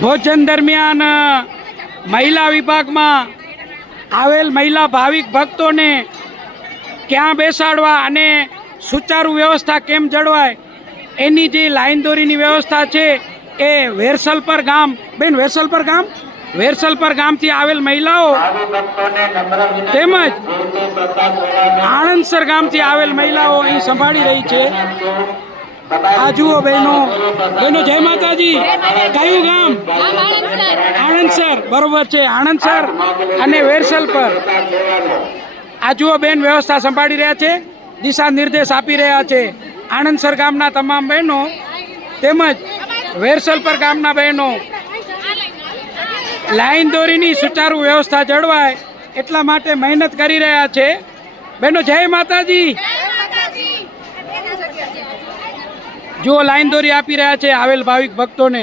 ભોજન દરમિયાન મહિલા વિભાગમાં આવેલ મહિલા ભાવિક ભક્તોને ક્યાં બેસાડવા અને સુચારુ વ્યવસ્થા કેમ જળવાય એની જે લાઈન દોરીની વ્યવસ્થા છે એ વેરસલપર ગામ વેરસલપર ગામથી આવેલ મહિલાઓ તેમજ આણંદસર ગામથી આવેલ મહિલાઓ અહીં સંભાળી રહી છે। આ જુઓ બહેનો જય માતાજી। કયું ગામ? આણંદસર, બરોબર છે। આણંદસર અને વેરસલપર આ જુઓ બેન વ્યવસ્થા સંભાળી રહ્યા છે, દિશા નિર્દેશ આપી રહ્યા છે। આણંદસર ગામના તમામ બહેનો તેમજ વેરસલપર ગામના બહેનો લાઈન દોરીની સુચારુ વ્યવસ્થા જળવાય એટલા માટે મહેનત કરી રહ્યા છે। બહેનો જય માતાજી। જુઓ લાઈન દોરી આપી રહ્યા છે આવેલ ભાવિક ભક્તોને।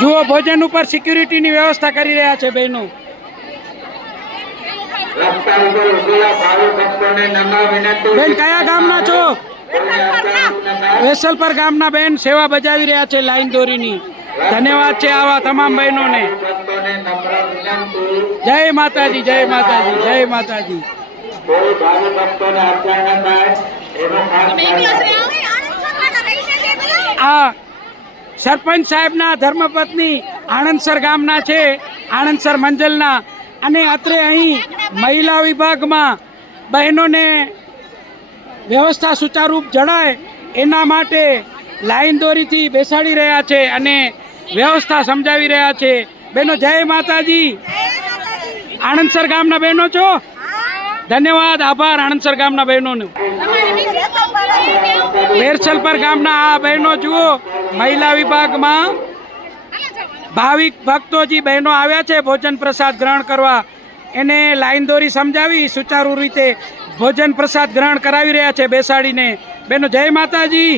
જુઓ ભોજન ઉપર સિક્યુરિટીની વ્યવસ્થા કરી રહ્યા છે બહેનો। બેન કયા ગામના છો? વેસલપર ગામના બેન સેવા બજાવી રહ્યા છે લાઈન દોરીની। ધન્યવાદ છે આવા તમામ બહેનોને। જય માતાજી, જય માતાજી, જય માતાજી। આ સરપંચ સાહેબના ધર્મપત્ની આણંદસર ગામના છે, આણંદસર મંજલના, અને અત્રે અહીં મહિલા વિભાગમાં બહેનોને વ્યવસ્થા સુચારૂપ જણાય એના માટે લાઈન દોરીથી બેસાડી રહ્યા છે અને વ્યવસ્થા સમજાવી રહ્યા છે। બહેનો જય માતાજી। આણંદસર ગામના બહેનો છો? ધન્યવાદ, આભાર આણંદસર ગામના બહેનોનો। વેરસલપર ગામના આ બહેનો જુઓ મહિલા વિભાગમાં ભાવિક ભક્તોજી બહેનો આવ્યા છે ભોજન પ્રસાદ ગ્રહણ કરવા, એને લાઈન દોરી સમજાવી સુચારુ રીતે ભોજન પ્રસાદ ગ્રહણ કરાવી રહ્યા છે બેસાડીને। બહેનો જય માતાજી।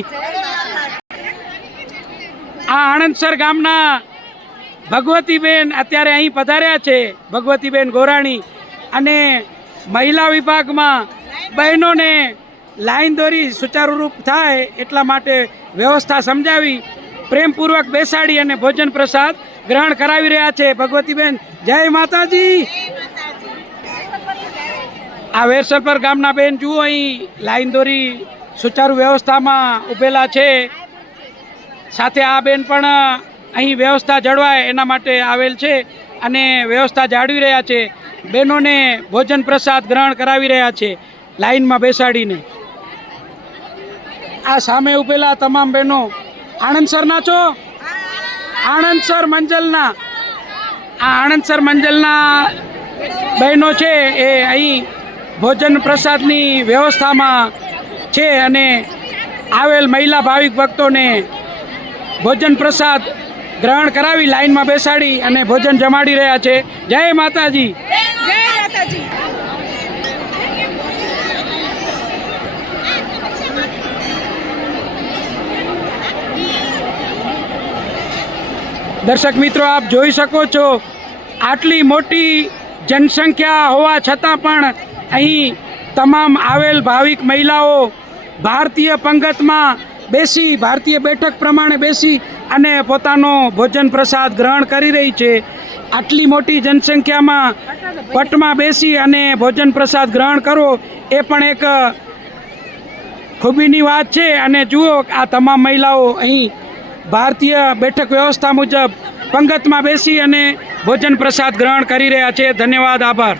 આ આણંદસર ગામના ભગવતીબેન અત્યારે અહીં પધાર્યા છે, ભગવતીબેન ગોરાણી, અને મહિલા વિભાગમાં બહેનોને લાઈન દોરી સુચારુરૂપ થાય એટલા માટે વ્યવસ્થા સમજાવી પ્રેમપૂર્વક બેસાડી અને ભોજન પ્રસાદ ગ્રહણ કરાવી રહ્યા છે। ભગવતીબેન જય માતાજી। આ વેરસલપર ગામના બેન જુઓ અહીં લાઈન દોરી સુચારુ વ્યવસ્થામાં ઊભેલા છે, સાથે આ બેન પણ અહીં વ્યવસ્થા જળવાય એના માટે આવેલ છે અને વ્યવસ્થા જાળવી રહ્યા છે। બહેનોને ભોજન પ્રસાદ ગ્રહણ કરાવી રહ્યા છે લાઈનમાં બેસાડીને। આ સામે ઊભેલા તમામ બહેનો આણંદસરના છો? આણંદસર મંજલના, આ આણંદસર મંજલના બહેનો છે એ અહીં ભોજન પ્રસાદની વ્યવસ્થામાં છે અને આવેલ મહિલા ભાવિક ભક્તોને ભોજન પ્રસાદ ગ્રહણ કરાવી લાઈનમાં બેસાડી અને ભોજન જમાડી રહ્યા છે। જય માતાજી। દર્શક મિત્રો, આપ જોઈ શકો છો આટલી મોટી જનસંખ્યા હોવા છતાં પણ અહીં તમામ આવેલ ભાવિક મહિલાઓ ભારતીય પંગતમાં બેસી, ભારતીય બેઠક પ્રમાણે બેસી અને પોતાનો ભોજન પ્રસાદ ગ્રહણ કરી રહી છે। આટલી મોટી જનસંખ્યામાં પટમાં બેસી અને ભોજન પ્રસાદ ગ્રહણ કરવો એ પણ એક ખૂબીની વાત છે। અને જુઓ આ તમામ મહિલાઓ અહીં ભારતીય બેઠક વ્યવસ્થા મુજબ પંગતમાં બેસી અને ભોજન પ્રસાદ ગ્રહણ કરી રહ્યા છે। ધન્યવાદ, આભાર।